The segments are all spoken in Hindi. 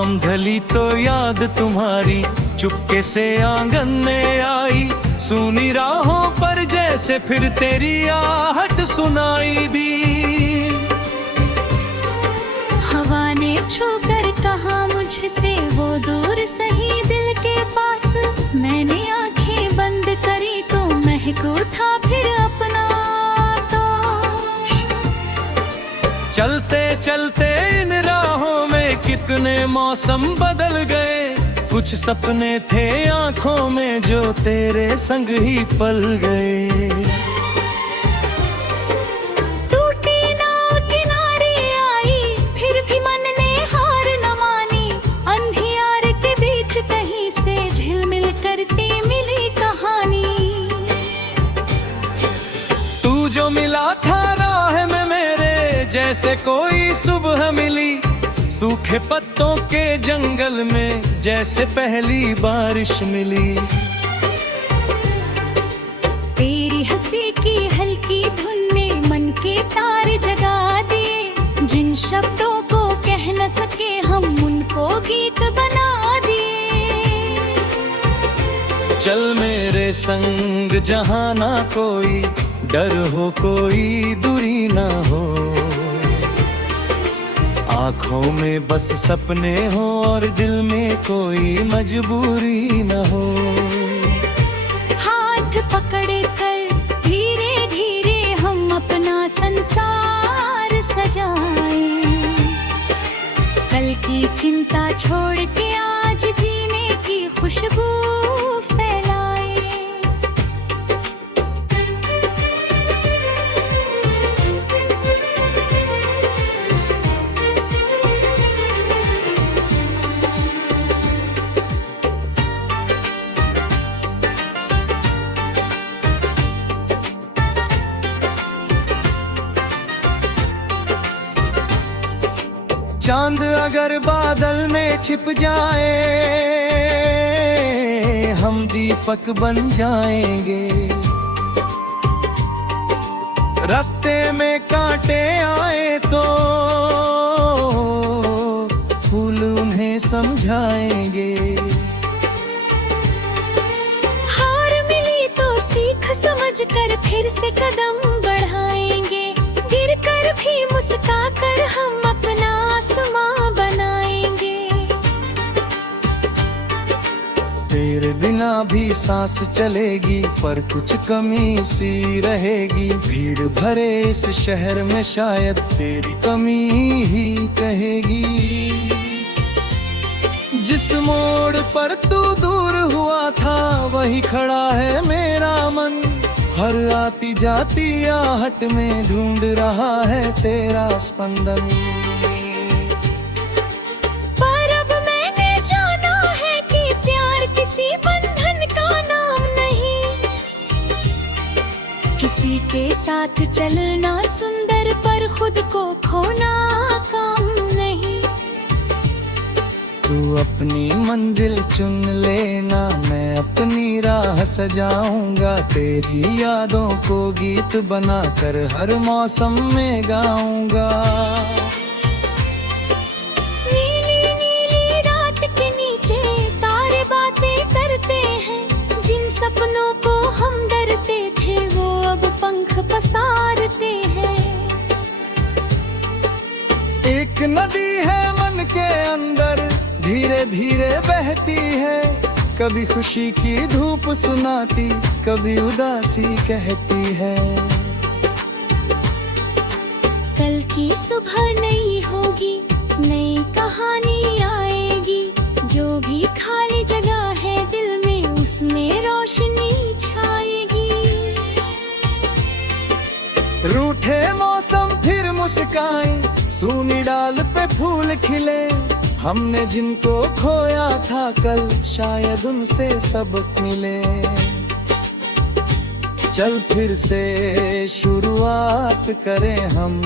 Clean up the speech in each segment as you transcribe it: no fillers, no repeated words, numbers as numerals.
शाम ढली तो याद तुम्हारी चुपके से आंगन में आई, सुनी राहों पर जैसे फिर तेरी आहट सुनाई दी। हवा ने छूकर कहा मुझसे वो दूर सही दिल के पास, मैंने आंखें बंद करी तो महक उठा फिर अपना आकाश। चलते चलते इन राहों में कितने मौसम बदल गए, कुछ सपने थे आंखों में जो तेरे संग ही पल गए। टूटी नाव किनारे आई फिर भी मन ने हार न मानी, अंधियार के बीच कहीं से झिलमिल करती मिली कहानी। तू जो मिला था राह में मेरे जैसे कोई सुबह मिली, सूखे पत्तों के जंगल में जैसे पहली बारिश मिली। तेरी हंसी की हल्की धुन ने मन के तार जगा दिए, जिन शब्दों को कह न सके हम उनको गीत बना दिए। चल मेरे संग जहाँ ना कोई डर हो, कोई दूरी ना हो, आँखों में बस सपने हो और दिल में कोई मजबूरी न हो। हाथ पकड़ कर धीरे धीरे हम अपना संसार सजाएं, कल की चिंता छोड़ के आज जीने की खुशबू फैलाएं। चांद अगर बादल में छिप जाए, हम दीपक बन जाएंगे। रास्ते में कांटे आए तो फूल उन्हें समझाएंगे। हार मिली तो सीख समझ कर फिर से कदम बढ़ाएंगे, गिर कर भी मुस्का कर हम अपना आसमां बनाएंगे। तेरे बिना भी सांस चलेगी पर कुछ कमी सी रहेगी, भीड़ भरे इस शहर में शायद तेरी कमी ही कहेगी। जिस मोड़ पर तू दूर हुआ था वही खड़ा है मेरा मन, हर आती जाती आहट में ढूंढ रहा है तेरा स्पंदन। पर अब मैंने जाना है कि प्यार किसी बंधन का नाम नहीं, किसी के साथ चलना सुंदर पर खुद को खोना काम नहीं। तू अपनी मंजिल चुन लेना, मैं अपनी राह सजाऊंगा, तेरी यादों को गीत बनाकर हर मौसम में गाऊंगा। नीली नीली रात के नीचे तारे बातें करते हैं, जिन सपनों को हम डरते थे वो अब पंख पसारते हैं। एक नदी है मन के अंदर धीरे धीरे बहती है, कभी खुशी की धूप सुनाती कभी उदासी कहती है। कल की सुबह नई होगी, नई कहानी आएगी, जो भी खाली जगह है दिल में उसमें रोशनी छाएगी। रूठे मौसम फिर मुस्काए, सूनी डाल पे फूल खिले, हमने जिनको खोया था कल शायद उनसे सबक मिले। चल फिर से शुरुआत करें हम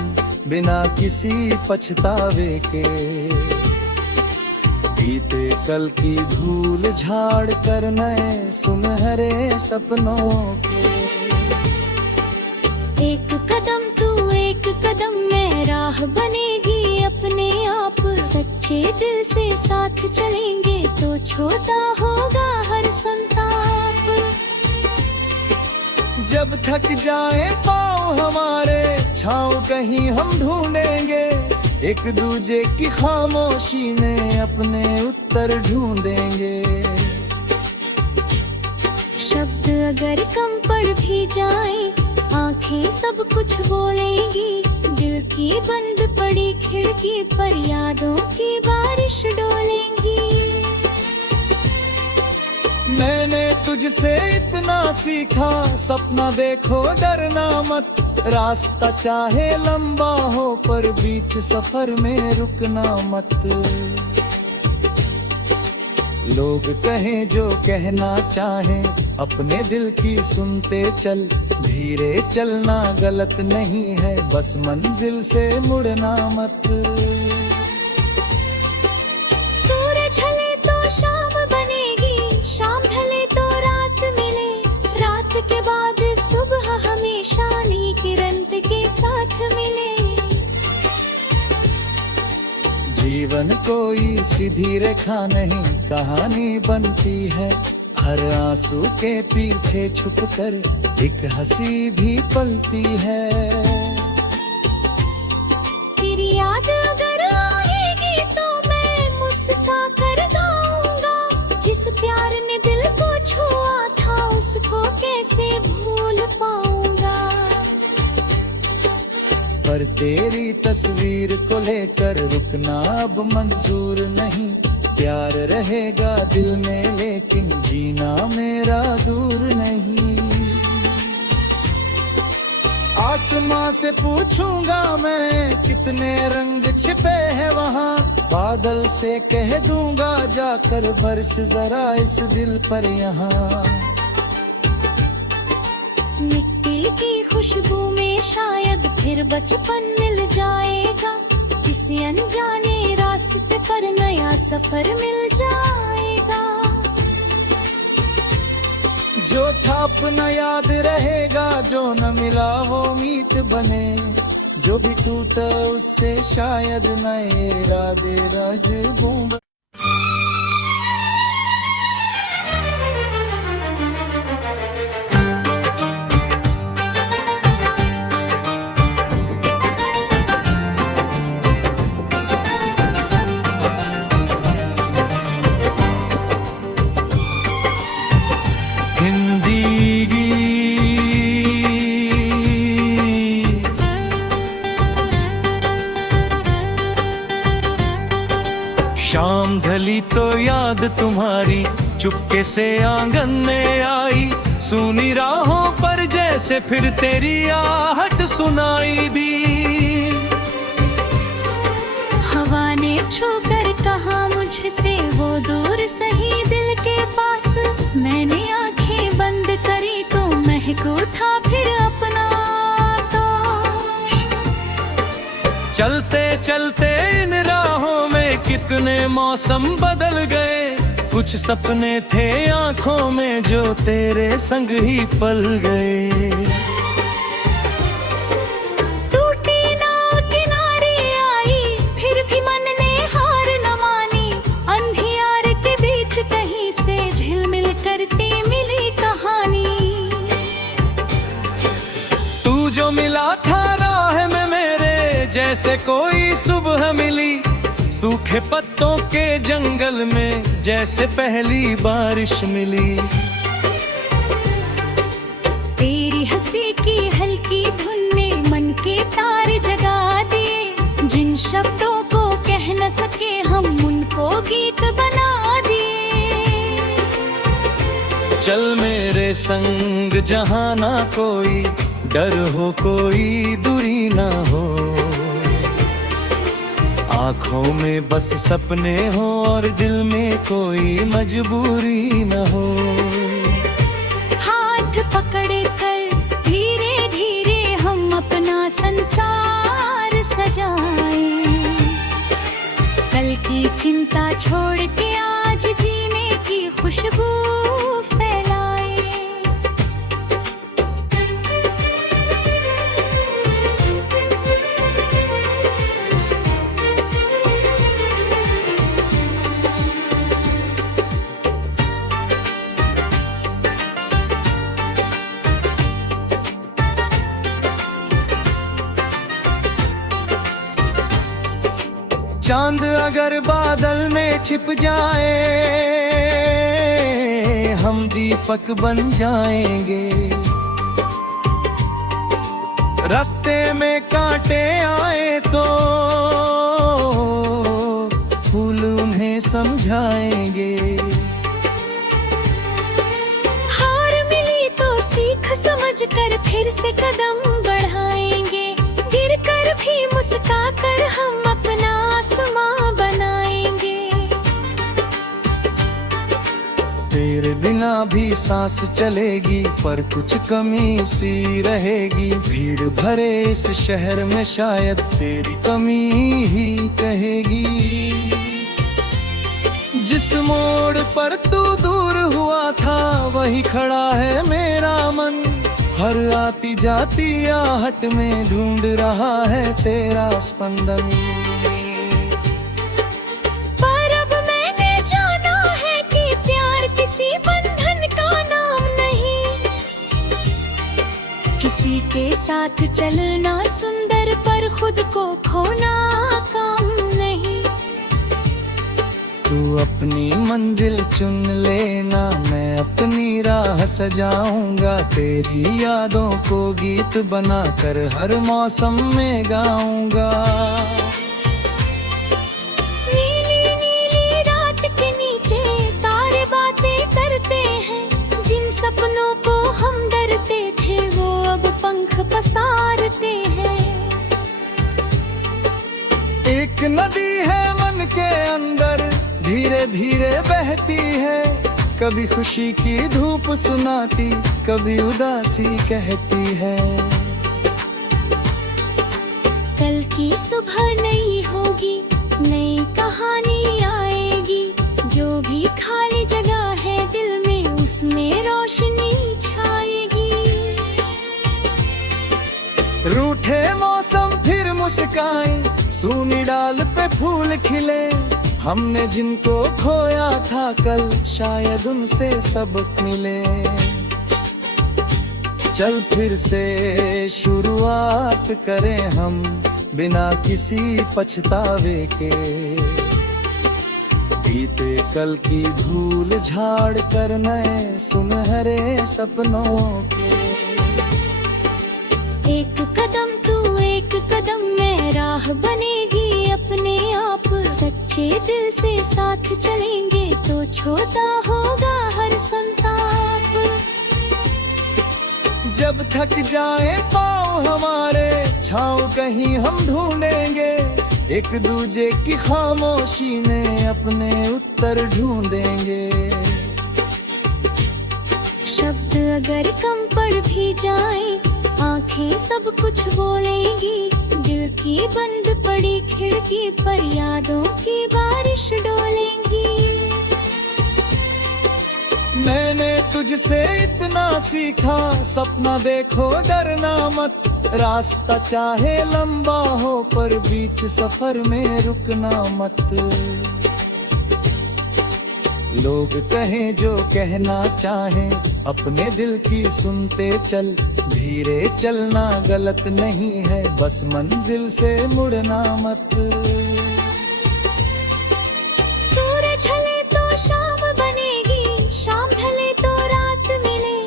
बिना किसी पछतावे के, बीते कल की धूल झाड़ कर नए सुनहरे सपनों के। एक कदम तू एक कदम में राह बनेगी अपने आप, सच्ची सच्चे दिल से साथ चलेंगे तो छोटा होगा हर संताप। जब थक जाए पाँव हमारे छाँव कहीं हम ढूंढेंगे, एक दूजे की खामोशी में अपने उत्तर ढूंढेंगे। शब्द अगर कम पड़ भी जाए, आंखें सब कुछ बोलेंगी, दिल की बंद पड़ी खिड़की पर यादों की बारिश डोलेंगी। मैंने तुझसे इतना सीखा, सपना देखो डरना मत, रास्ता चाहे लंबा हो पर बीच सफर में रुकना मत। लोग कहें जो कहना चाहें, अपने दिल की सुनते चल, धीरे चलना गलत नहीं है, बस मंजिल से मुड़ना मत। सूरज ढले तो शाम बनेगी, शाम ढले तो रात मिले, रात के बाद सुबह हमेशा किरण के साथ मिले। जीवन कोई सीधी रेखा नहीं, कहानी बनती है, हर आंसू के पीछे छुपकर एक हंसी भी पलती है। तेरी याद अगर आएगी तो मैं मुस्कुरा कर गाऊंगा, जिस प्यार ने दिल को छुआ था उसको कैसे भूल पाऊंगा। पर तेरी तस्वीर को लेकर रुकना अब मंजूर नहीं, प्यार रहेगा दिल में लेकिन जीना मेरा दूर नहीं। आसमां से पूछूंगा मैं कितने रंग छिपे हैं वहाँ, बादल से कह दूंगा जाकर बरस जरा इस दिल पर यहाँ। मिट्टी की खुशबू में शायद फिर बचपन मिल जाएगा, किसी अनजाने रास्ते पर नया सफर मिल जाएगा। जो था अपना याद रहेगा, जो न मिला वो मीत बने, जो भी टूटा उससे शायद नए इरादे राज बूंद। शाम ढली तो याद तुम्हारी चुपके से आंगन में आई, सुनी राहों पर जैसे फिर तेरी आहट सुनाई दी। हवा ने छू कर कहा मुझसे वो दूर सही दिल के पास, मैंने आंखें बंद करी तो महक उठा फिर अपना आकाश। चलते चलते इन राहों में कितने मौसम बदल गए, कुछ सपने थे आंखों में जो तेरे संग ही पल गए। टूटी नाव किनारे आई फिर भी मन ने हार न मानी, अंधियार के बीच कहीं से झिलमिल करती मिली कहानी। तू जो मिला था राह में मेरे जैसे कोई सुबह मिली, सूखे पत्तों के जंगल में जैसे पहली बारिश मिली। तेरी हंसी की हल्की धुन ने मन के तार जगा दिए, जिन शब्दों को कह न सके हम उनको गीत बना दिए। चल मेरे संग जहाँ ना कोई डर हो, कोई दूरी ना हो, आँखों में बस सपने हो और दिल में कोई मजबूरी न हो। हाथ पकड़ कर धीरे धीरे हम अपना संसार सजाएं, कल की चिंता छोड़ के आज जीने की खुशबू चांद अगर बादल में छिप जाए, हम दीपक बन जाएंगे। रास्ते में कांटे आए तो फूल उन्हें समझाएंगे। हार मिली तो सीख समझ कर फिर से कदम बढ़ाएंगे। गिर कर भी मुस्का कर हम अपना आसमां बनाएंगे। तेरे बिना भी सांस चलेगी, पर कुछ कमी सी रहेगी। भीड़ भरे इस शहर में शायद तेरी कमी ही कहेगी। जिस मोड़ पर तू दूर हुआ था, वही खड़ा है मेरा मन। हर आती जाती आहट में ढूंढ रहा है तेरा स्पंदन। पर अब मैंने जाना है कि प्यार किसी बंधन का नाम नहीं। किसी के साथ चलना सुंदर, पर खुद को खोना काम नहीं। तू अपनी मंजिल चुन लेना, मैं अपनी राह सजाऊंगा। तेरी यादों को गीत बनाकर हर मौसम में गाऊंगा। नीली नीली रात के नीचे तारे बातें करते हैं। जिन सपनों को हम डरते थे, वो अब पंख पसारते हैं। एक नदी है मन के अंदर, धीरे धीरे बहती है। कभी खुशी की धूप सुनाती, कभी उदासी कहती है। कल की सुबह नई होगी, नई कहानी आएगी। जो भी खाली जगह है दिल में, उसमें रोशनी छाएगी। रूठे मौसम फिर मुस्काए, सूनी डाल पे फूल खिले। हमने जिनको खोया था कल, शायद उनसे सबक मिले। चल फिर से शुरुआत करें हम, बिना किसी पछतावे के। बीते कल की धूल झाड़ कर नए सुनहरे सपनों के। एक कदम तू एक कदम में राह बनेगी अपने आप। सच्चे दिल से साथ चलेंगे तो छोटा होगा हर संताप। जब थक जाए पाँव हमारे, छाँव कहीं हम ढूंढेंगे। एक दूजे की खामोशी में अपने उत्तर ढूंढेंगे। शब्द अगर कम पड़ भी जाए, आंखें सब कुछ बोलेंगी। दिल की बंद पड़ी खिड़की पर यादों की बारिश डोलेंगी। मैंने तुझसे इतना सीखा, सपना देखो डरना मत। रास्ता चाहे लंबा हो, पर बीच सफर में रुकना मत। लोग कहें जो कहना चाहें, अपने दिल की सुनते चल। धीरे चलना गलत नहीं है, बस मंजिल से मुड़ना मत। सूरज ढले तो शाम बनेगी, शाम ढले तो रात मिले।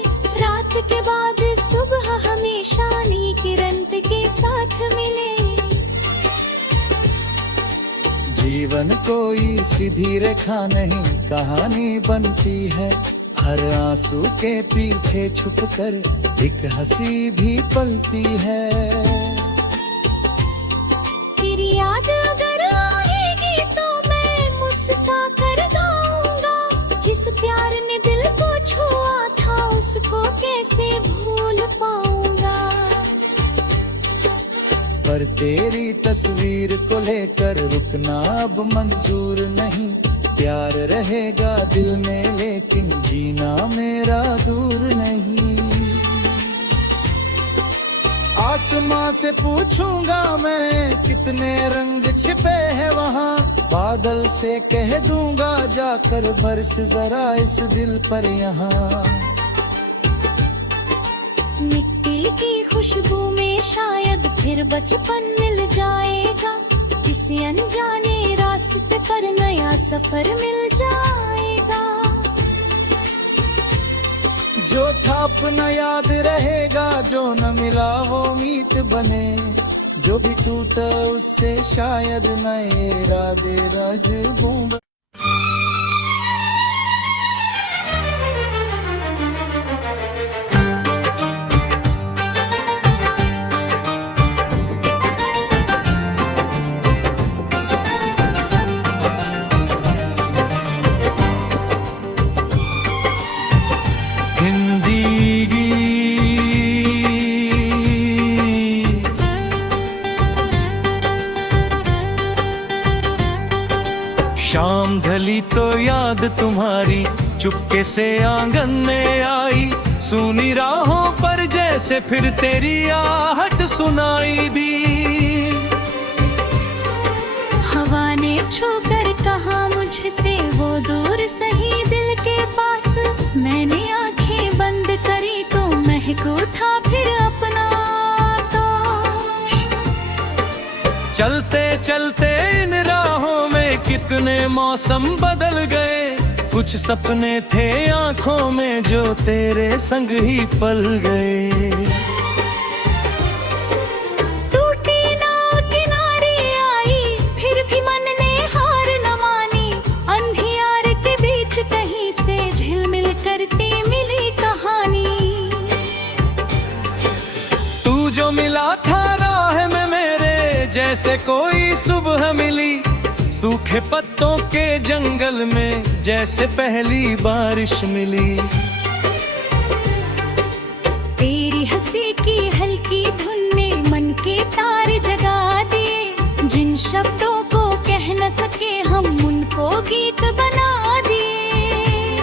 रात के बाद सुबह हमेशा नी किरण के साथ मिले। जीवन कोई सीधी रेखा नहीं, कहानी बनती है। हर आंसू के पीछे छुपकर एक हंसी भी पलती है। तेरी याद अगर आएगी तो मैं मुस्का कर गाऊंगा। जिस प्यार ने दिल को छुआ था, उसको कैसे भूल पाऊंगा। पर तेरी तस्वीर को लेकर रुकना अब मंजूर नहीं। प्यार रहेगा दिल में, लेकिन जीना मेरा दूर नहीं। आसमां से पूछूंगा मैं, कितने रंग छिपे हैं वहाँ। बादल से कह दूंगा जाकर, बरस जरा इस दिल पर यहाँ। मिट्टी की खुशबू में शायद फिर बचपन मिल जाएगा। किसी अनजाने रास्ते वक्त पर नया सफर मिल जाएगा। जो था अपना याद रहेगा, जो न मिला वो मीत बने। जो भी टूटा उससे शायद नए इरादे राज बूंद। शाम ढली तो याद तुम्हारी चुपके से आंगन में आई। सुनी राहों पर जैसे फिर तेरी आहट सुनाई दी। हवा ने छू कर कहा मुझसे वो दूर सही दिल के पास। मैंने आंखें बंद करी तो महक उठा फिर अपना आकाश। चलते चलते इन राहों में कितने मौसम बदल गए। कुछ सपने थे आंखों में जो तेरे संग ही पल गए। टूटी नाव किनारे आई फिर भी मन ने हार न मानी। अंधियार के बीच कहीं से झिलमिल करती मिली कहानी। तू जो मिला था राह में मेरे, जैसे कोई सुबह मिली। सूखे पत्तों के जंगल में जैसे पहली बारिश मिली। तेरी हंसी की हल्की धुन ने मन के तार जगा दिए। जिन शब्दों को कह न सके हम उनको गीत बना दिए।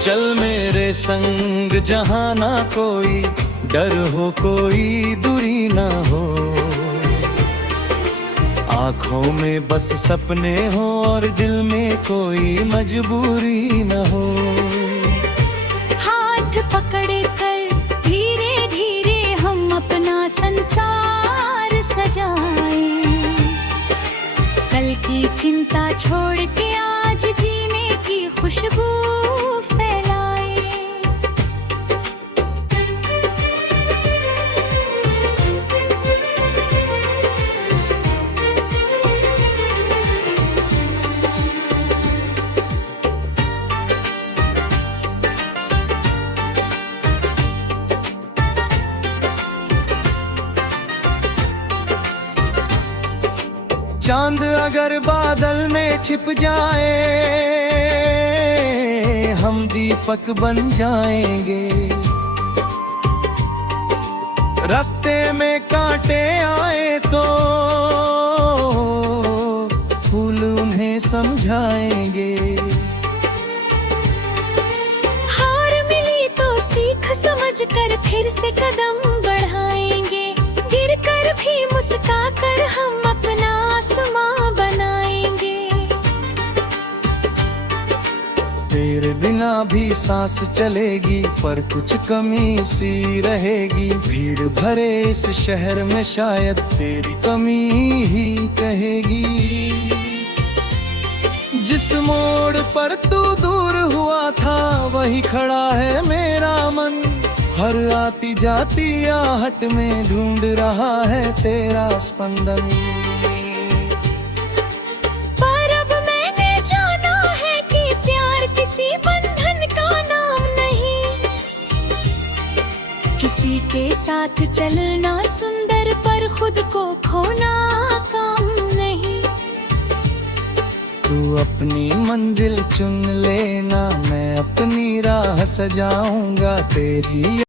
चल मेरे संग जहाँ ना कोई डर हो, कोई दूरी ना हो। आँखों में बस सपने हो और दिल में कोई मजबूरी न हो। हाथ पकड़ कर धीरे धीरे हम अपना संसार सजाएं। कल की चिंता छोड़ के आज जीने की खुशबू फैलाएं। चांद अगर बादल में छिप जाए, हम दीपक बन जाएंगे। रास्ते में कांटे आए तो फूल उन्हें समझाएंगे। हार मिली तो सीख समझ कर फिर से कदम बढ़ाएंगे। गिर कर भी मुस्का कर हम अपना आसमां बनाएंगे। तेरे बिना भी सांस चलेगी, पर कुछ कमी सी रहेगी। भीड़ भरे इस शहर में शायद तेरी कमी ही कहेगी। जिस मोड़ पर तू दूर हुआ था वही खड़ा है मेरा मन। हर आती जाती आहट में ढूंढ रहा है तेरा स्पंदन। पर अब मैंने जाना है कि प्यार किसी बंधन का नाम नहीं। किसी के साथ चलना सुंदर, पर खुद को खोना काम नहीं। तू अपनी मंजिल चुन लेना, मैं अपनी राह सजाऊंगा तेरी।